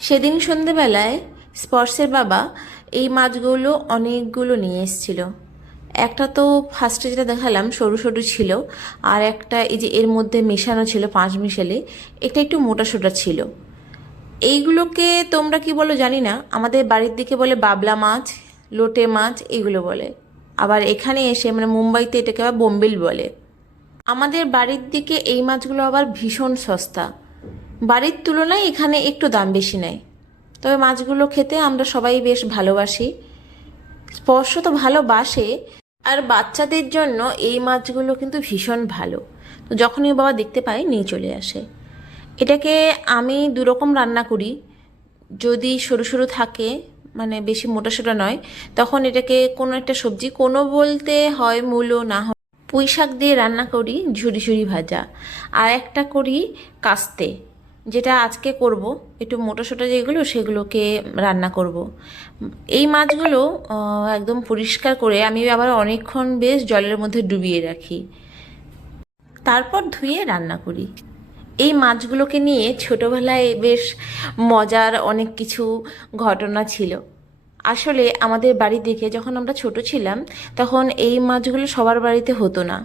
সেদিন সন্ধেবেলায় স্পর্শের বাবা এই মাছগুলো অনেকগুলো নিয়ে এসেছিল। একটা তো ফার্স্টে যেটা দেখালাম, সরু সরু ছিল, আর একটা এই যে এর মধ্যে মেশানো ছিল পাঁচ মিশালে, এটা একটু মোটা সোটা ছিল। এইগুলোকে তোমরা কি বলো জানি না, আমাদের বাড়ির দিকে বলে বাবলা মাছ, লোটে মাছ, এগুলো বলে। আবার এখানে এসে মানে মুম্বাইতে এটাকে আবার বোম্বিল বলে। আমাদের বাড়ির দিকে এই মাছগুলো আবার ভীষণ সস্তা। বাড়ির তুলনায় এখানে একটু দাম বেশি নেয়। তবে মাছগুলো খেতে আমরা সবাই বেশ ভালোবাসি। স্পর্শ তো ভালোবাসে, আর বাচ্চাদের জন্য এই মাছগুলো কিন্তু ভীষণ ভালো। তো যখনই বাবা দেখতে পায়, নিয়ে চলে আসে। এটাকে আমি দুরকম রান্না করি। যদি সরু সরু থাকে মানে বেশি মোটা সোটা নয়, তখন এটাকে কোনো একটা সবজি, কোনো বলতে হয় মূলো, না হয় পুঁই শাক দিয়ে রান্না করি ঝুরি ঝুরি ভাজা। আর একটা করি কাস্তে। যেটা আজকে করব, একটু মোটা সোটা যেগুলো সেগুলোকে রান্না করব। এই মাছগুলো একদম পরিষ্কার করে আমি আবার অনেকক্ষণ বেশ জলের মধ্যে ডুবিয়ে রাখি। তারপর ধুয়ে রান্না করি। এই মাছগুলোকে নিয়ে ছোটোবেলায় বেশ মজার অনেক কিছু ঘটনা ছিল। আসলে আমাদের বাড়ি দিকে যখন আমরা ছোট ছিলাম, তখন এই মাছগুলো সবার বাড়িতে হতো না।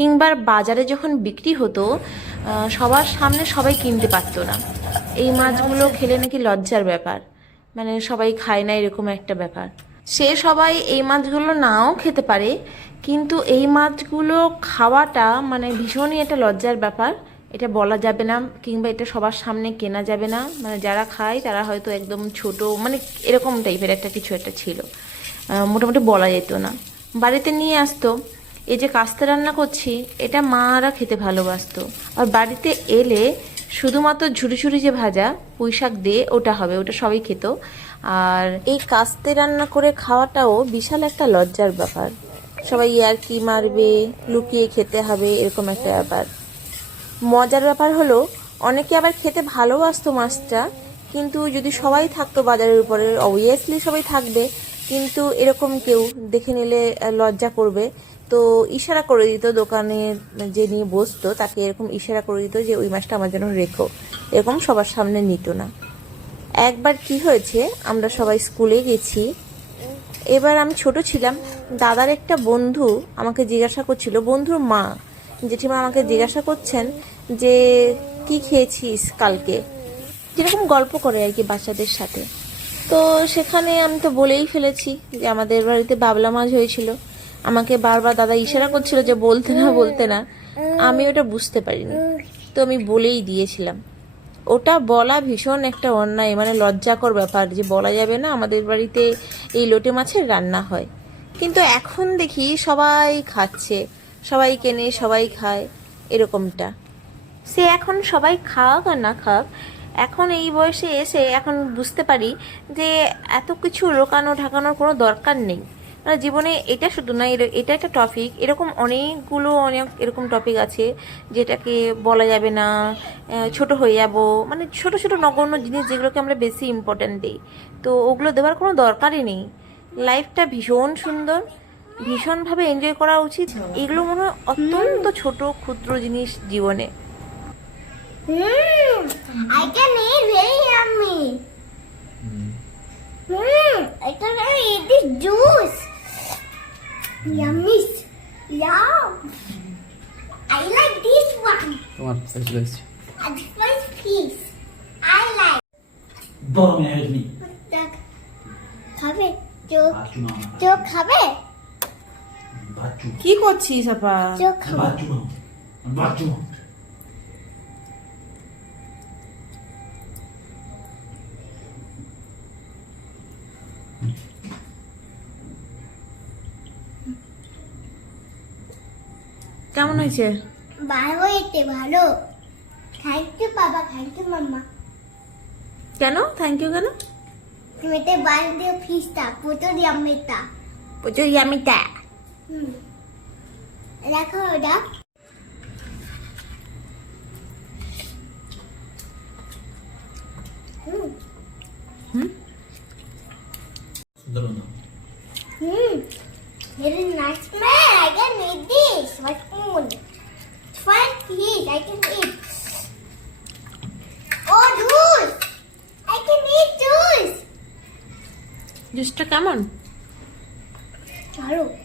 কিংবা বাজারে যখন বিক্রি হতো সবার সামনে সবাই কিনতে পারতো না। এই মাছগুলো খেলে নাকি লজ্জার ব্যাপার। মানে সবাই খায় না এরকম একটা ব্যাপার। সে সবাই এই মাছগুলো নাও খেতে পারে, কিন্তু এই মাছগুলো খাওয়াটা মানে ভীষণই একটা লজ্জার ব্যাপার। এটা বলা যাবে না, কিংবা এটা সবার সামনে কেনা যাবে না। মানে যারা খায়, তারা হয়তো একদম ছোট মানে এরকম টাইপের একটা কিছু একটা ছিল। মোটামুটি বলা যেত না। বাড়িতে নিয়ে আসতো। এই যে কাস্তে রান্না করছি, এটা মারা খেতে ভালোবাসতো। আর বাড়িতে এলে শুধুমাত্র ঝুড়ি ঝুড়ি যে ভাজা, পুঁই শাক দিয়ে ওটা হবে, ওটা সবাই খেত। আর এই কাস্তে রান্না করে খাওয়াটাও বিশাল একটা লজ্জার ব্যাপার। সবাই আর কি মারবে, লুকিয়ে খেতে হবে, এরকম একটা ব্যাপার। মজার ব্যাপার হলো, অনেকে আবার খেতে ভালোবাসতো মাছটা, কিন্তু যদি সবাই থাকতো বাজারের উপরে অবভিয়াসলি সবাই থাকবে, কিন্তু এরকম কেউ দেখে নিলে লজ্জা করবে। তো ইশারা করে দিত দোকানে যে নিয়ে বসতো, তাকে এরকম ইশারা করে দিত যে ওই মাছটা আমার জন্য রেখো। এরকম সবার সামনে নিত না। একবার কি হয়েছে, আমরা সবাই স্কুলে গেছি। এবার আমি ছোট ছিলাম, দাদার একটা বন্ধু আমাকে জিজ্ঞাসা করছিল, বন্ধুর মা? জেঠিমা আমাকে জিজ্ঞাসা করছেন যে, কি খেয়েছিস কালকে? যেরকম গল্প করে আর কি বাচ্চাদের সাথে। তো সেখানে আমি তো বলেই ফেলেছি যে আমাদের বাড়িতে বাবলা মাছ হয়েছিল। আমাকে বারবার দাদা ইশারা করছিল যে বলতে না বলতে না। আমি ওটা বুঝতে পারিনি। তো আমি বলেই দিয়েছিলাম। ওটা বলা ভীষণ একটা অন্যায় মানে লজ্জাকর ব্যাপার যে বলা যাবে না, আমাদের বাড়িতে এই লোটে মাছের রান্না হয়। কিন্তু এখন দেখি সবাই খাচ্ছে, সবাই কেনে, সবাই খায়, এরকমটা। সে এখন সবাই খাক আর না খাক, এখন এই বয়সে এসে এখন বুঝতে পারি যে এত কিছু লুকানো ঢাকানোর কোনো দরকার নেই। জীবনে এটা শুধু না এর- এটা একটা টপিক এরকম অনেকগুলো অনেক এরকম টপিক আছে যেটাকে বলা যাবে না ছোট হয়ে যাব। মানে ছোট ছোট নগণ্য জিনিস যেগুলোকে আমরা বেশি ইম্পর্ট্যান্ট দিই। তো ওগুলো দেওয়ার কোনো দরকারই নেই। লাইফটা ভীষণ সুন্দর ভীষণভাবে এনজয় করা উচিত। এগুলো মনে হয় অত্যন্ত ছোট ক্ষুদ্র জিনিস জীবনে। I can eat very yummy. Hmm, I can eat this juice. Yummy. Yum. I like this one. তোমার ফেস লাগছে And the first piece. I like. মেয়ে হয়নি দেখ খাবে চোখ বাচ্চু না চোখ খাবে বাচ্চু কি করছিস আপা চোখ খাবে বাচ্চু না বাচ্চু কেমন হয়েছে? ভালো হয়েছে ভালো। থ্যাংক ইউ বাবা থ্যাংক ইউ মাম্মা কেন? থ্যাংক ইউ কেন? তুমি তো বাড়িতে ফিসটা প্রচুর প্রচুর ইয়ামিটা হুম। দেখো ওটা। হুম। সুন্দর It is nice. Man, I can eat this. What moon? It's fun to eat. I can eat. Oh, juice. I can eat juice. Juice come on. Chalo.